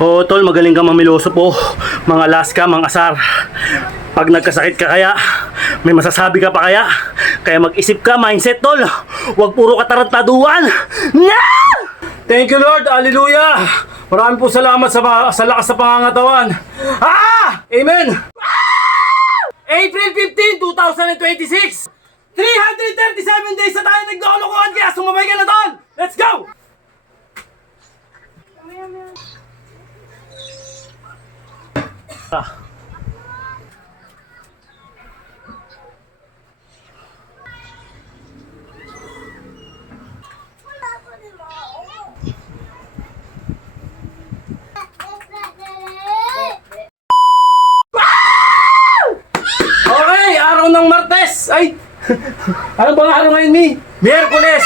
Oo tol, magaling ka mamiloso po. Mga Alaska, mga asar. Pag nagkasakit ka kaya, may masasabi ka pa kaya? Kaya mag-isip ka, mindset tol. Huwag puro katarantaduan. Na! Thank you Lord, hallelujah. Maraming po salamat sa lakas sa pangangatawan. Amen! April 15, 2026. 337 days na tayo naglolokohan, kaya sumabay ka na doon. Let's go! Okay, araw ng Martes. Ay, ano bang araw ngayon, Mi? Miyerkules.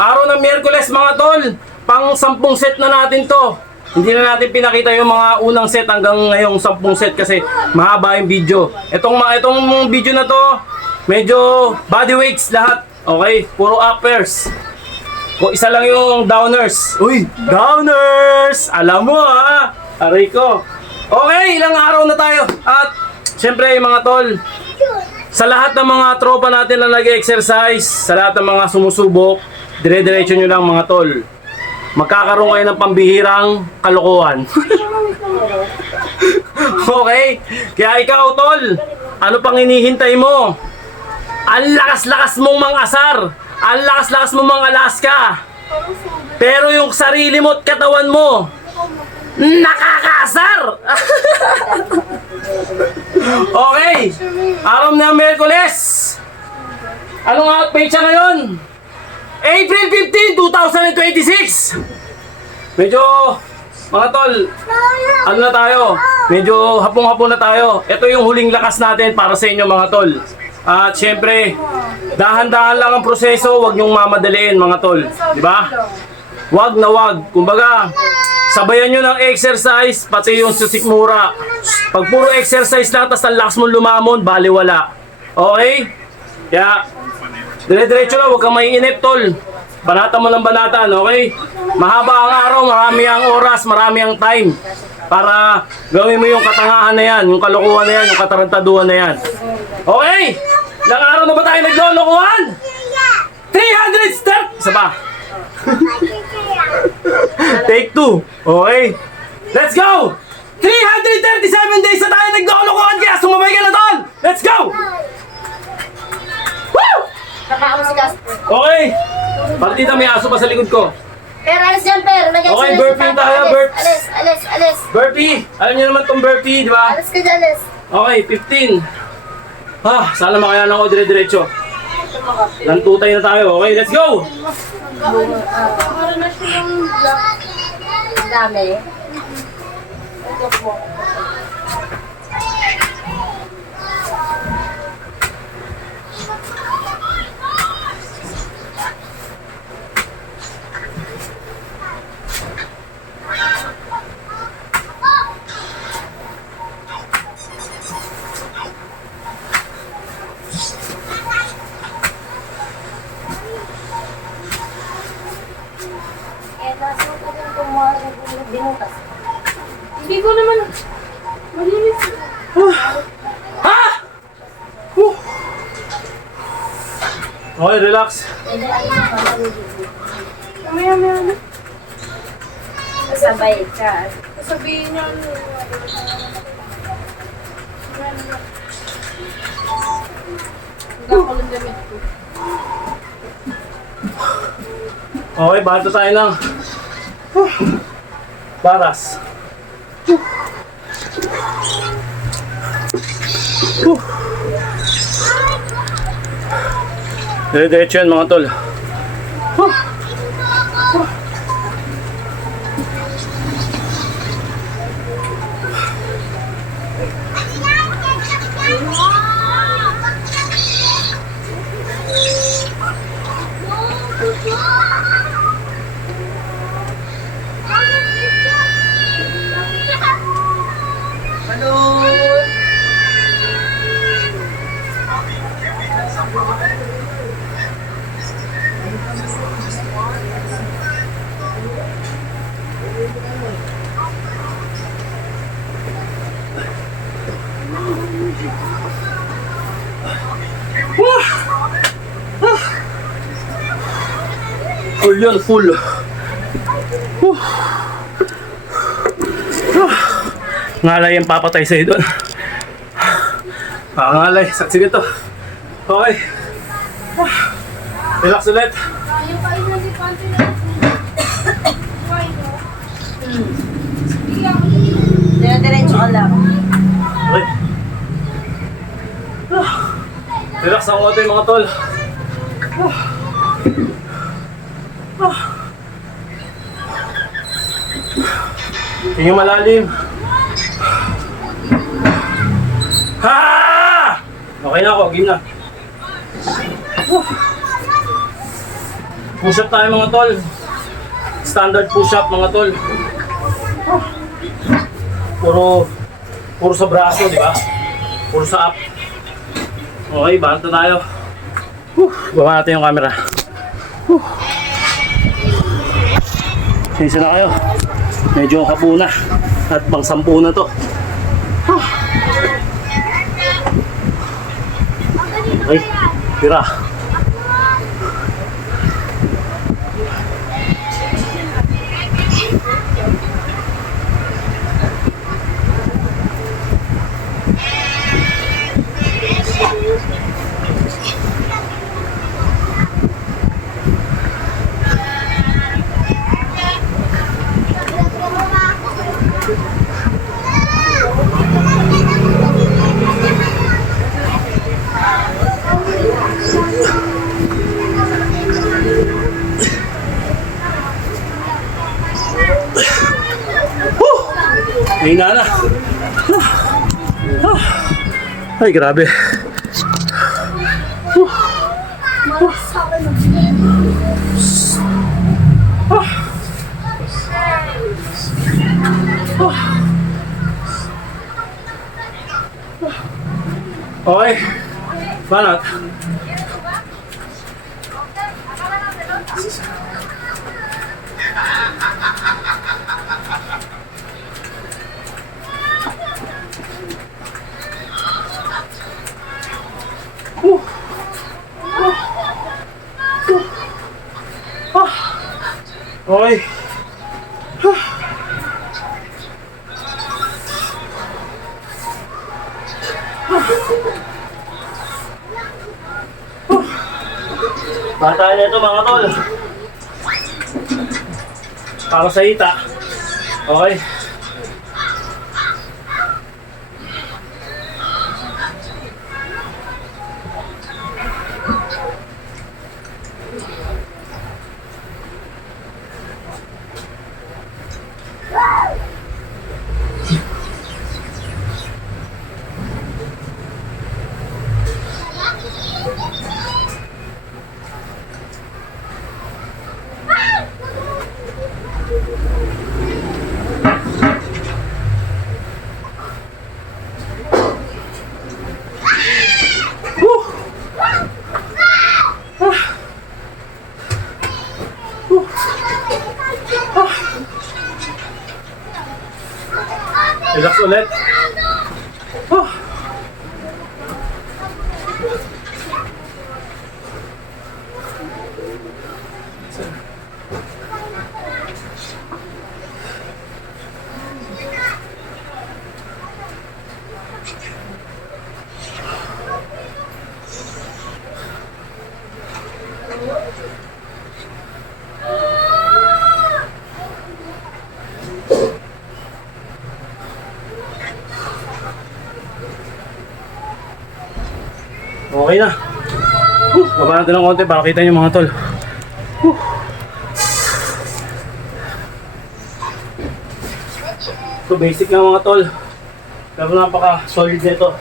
Araw ng Miyerkules, mga tol. Pang 10 set na natin to. Hindi na natin pinakita yung mga unang set hanggang ngayong 10 set kasi mahaba yung video. Itong video na to, medyo body weights lahat. Okay, puro uppers. O isa lang yung downers. Uy, downers! Alam mo ha, aray ko. Okay, ilang araw na tayo. At syempre mga tol, sa lahat ng mga tropa natin na nag-exercise, sa lahat ng mga sumusubok, dire-diretso nyo lang mga tol. Magkakaroon kayo ng pambihirang kalokohan. Okay? Kaya ikaw tol, ano pang hinihintay mo? Ang lakas-lakas mong mang-asar, ang lakas-lakas mong mang-Alaska. Pero yung sarili mo at katawan mo, nakakaasar! Okay, araw na Miyerkules. Anong outpage siya ngayon? April 15, 2026. Medyo, mga tol, ano na tayo? Medyo hapong-hapon na tayo. Ito yung huling lakas natin para sa inyo mga tol. At syempre, dahan-dahan lang ang proseso, huwag niyong mamadaliin mga tol. Di ba? Wag na wag. Kumbaga, sabayan nyo ng exercise, pati yung susikmura. Pag puro exercise lang, tas ang lakas mong lumamon, baliwala. Okay? Kaya, dire-diretso lang, huwag kang maiinip, tol. Banata mo ng banatan, okay? Mahaba ang araw, marami ang oras, marami ang time. Para gawin mo yung katangahan na yan, yung kalokohan na yan, yung katarantaduhan na yan. Okay? Ilang araw na ba tayo naglolokohan? 300 step! Isa pa. Take 2. Okay? Let's go! 337 days na tayo naglolokohan, kaya sumabay ka na doon! Let's go! Woo! Okay. Partida, may aso pa sa likod ko. Per, alis dyan, per. Okay, burpee tayo, burps. Alis. Burpee. Alam niyo naman tong burpee, di ba? Alis ka dyan, alis. Okay, 15. Sana makayanan ko dire-diretso. Lantutay na tayo. Okay, let's go! Dami. Hindi ko naman malinis. Okay, relax. Mamaya na. Sabay ka. Sabihin niyo ano. Hanggang ko lang damit ko. Okay, bato tayo ng baras. Dire-diretso yan mga tol. Full yun, full. Ngalay yung papatay sa'yo doon. Ngalay, saksi nito. Okay. Relax ulit. Yung kain na si Panty na. Dire-diretso ka lang. Okay. Relax ang konti mga tol. Tingin malalim. Ha! Okay na ako, game na. Push up tayo mga tol. Standard push up mga tol. Puro sa braso, di ba? Puro sa up. Okay, banta tayo. Baba natin yung camera. Isa na kayo. Medyo kapo na. At pang 10 na to. Okay, tira. Mahina na. Ay, grabe. Okay. Banat. Okay. Bata na ito mga tol. Para sa ita. Okay. Relax ulit. Okay na. Baba natin ng konti para kita nyo mga tol. So basic lang mga tol. Pero napaka solid nito.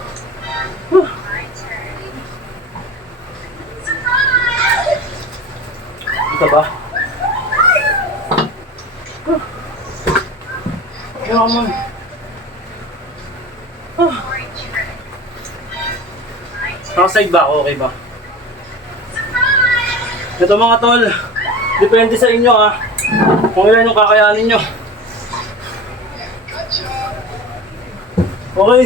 Ito ba? Come on. Nakaside ba ako? Okay ba? Ito mga tol, depende sa inyo kung ilan yung kakayanin nyo. Okay.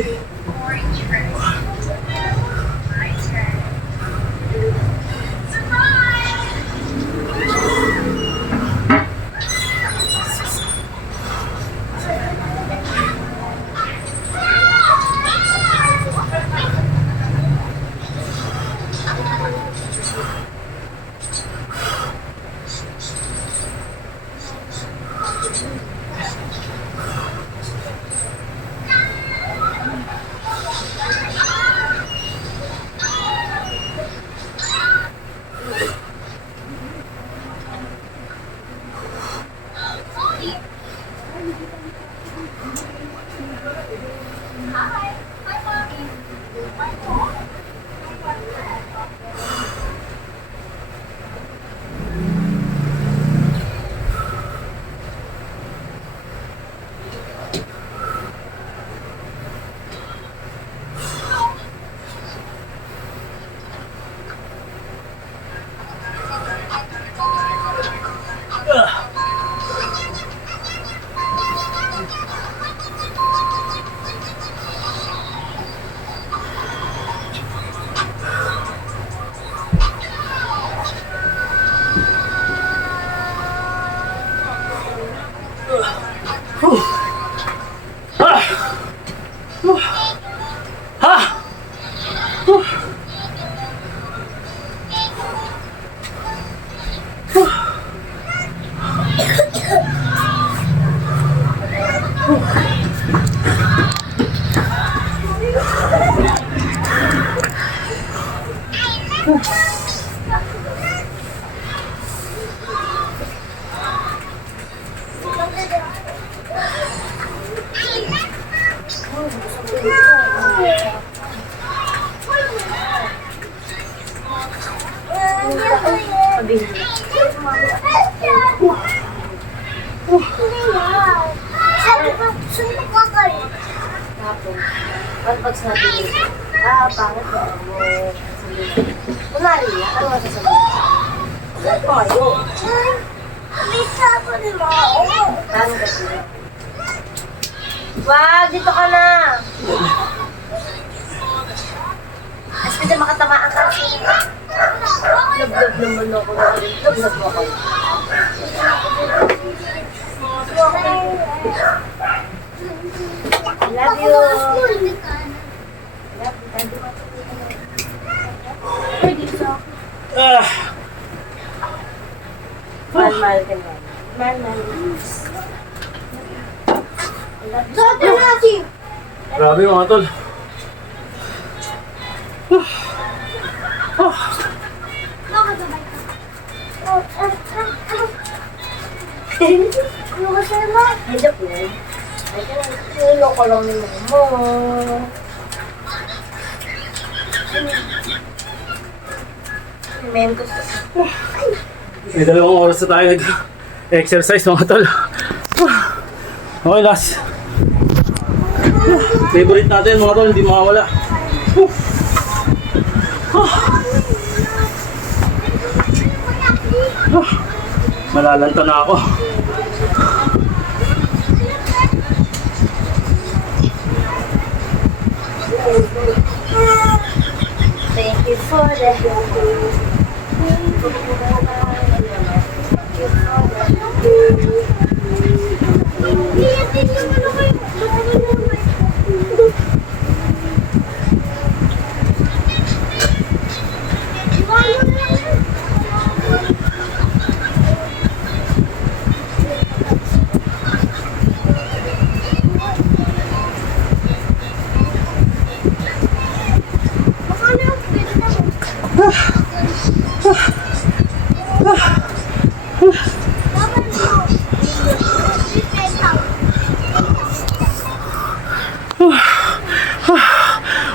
Hapon. Pag sinabi niyo, pangit ba mo? Kunwari niya, ano nga sasabihin? Saan po kayo? Lisa po ni Mao. Paano ka siya? Wag, dito ka na. Mas kasi makatamaan ka. Love naman ako. Love mo ako. I love you. Mahal ka na. Mahal. Grabe mga tol. Ano ka sa'yo ba? Hindi po. Niloko lang ni mo. Mem ko sa... May 2 oras na tayo nag-exercise mga tol. Okay, last. Favorite natin mga tol, hindi makawala. Malalanta na ako. Thank you for the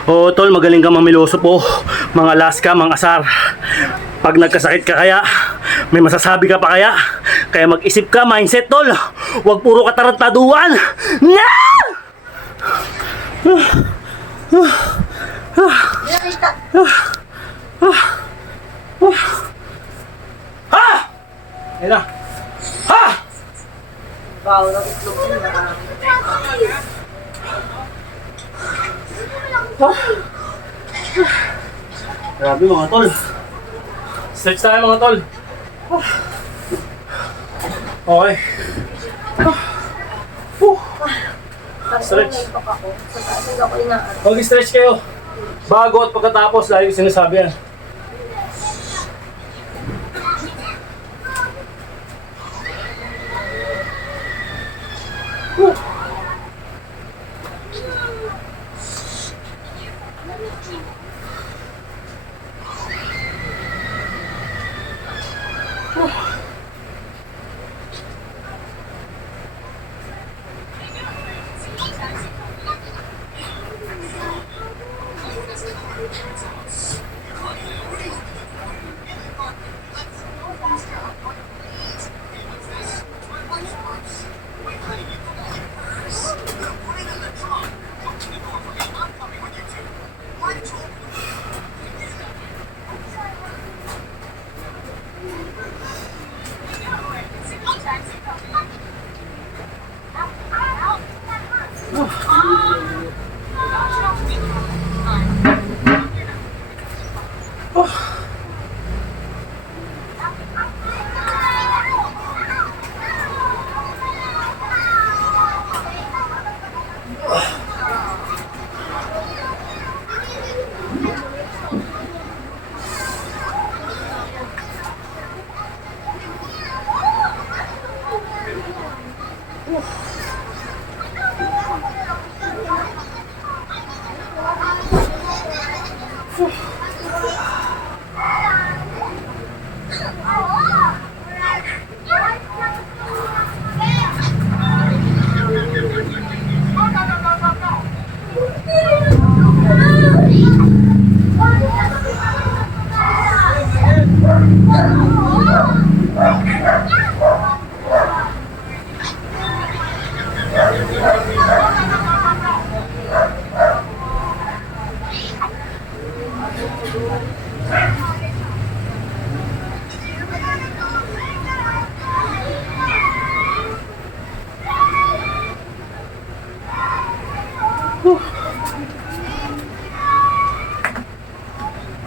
Oo tol, magaling ka mamiloso po. Mga laska, mga asar. Pag nagkasakit ka kaya, may masasabi ka pa kaya? Kaya mag-isip ka, mindset tol. Huwag puro katarantaduan. Na! Nakita. Ha! Ayun na. Ha! Wow, nakitlog na. Grabe mga tol. Stretch tayo mga tol. Okay. Stretch. Ako. Sa taas ako inaan. Mag-stretch kayo. Bago at pagkatapos, lagi ko sinasabi yan.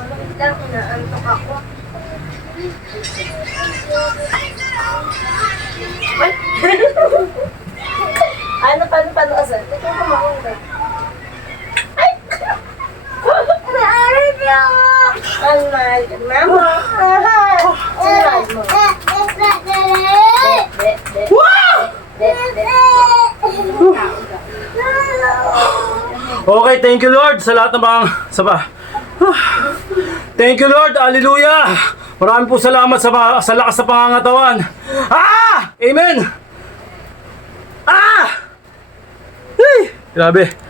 Wait lang, inaantok ako. Ay! Paano asan? Ito ko maunga. Ay! Naarit niya ako! Ang mahal ka, mama. Sino mahal mo? Okay, thank you Lord sa lahat ng mga Thank you Lord, hallelujah. Maraming po salamat sa lakas sa pangangatawan. Amen. Grabe.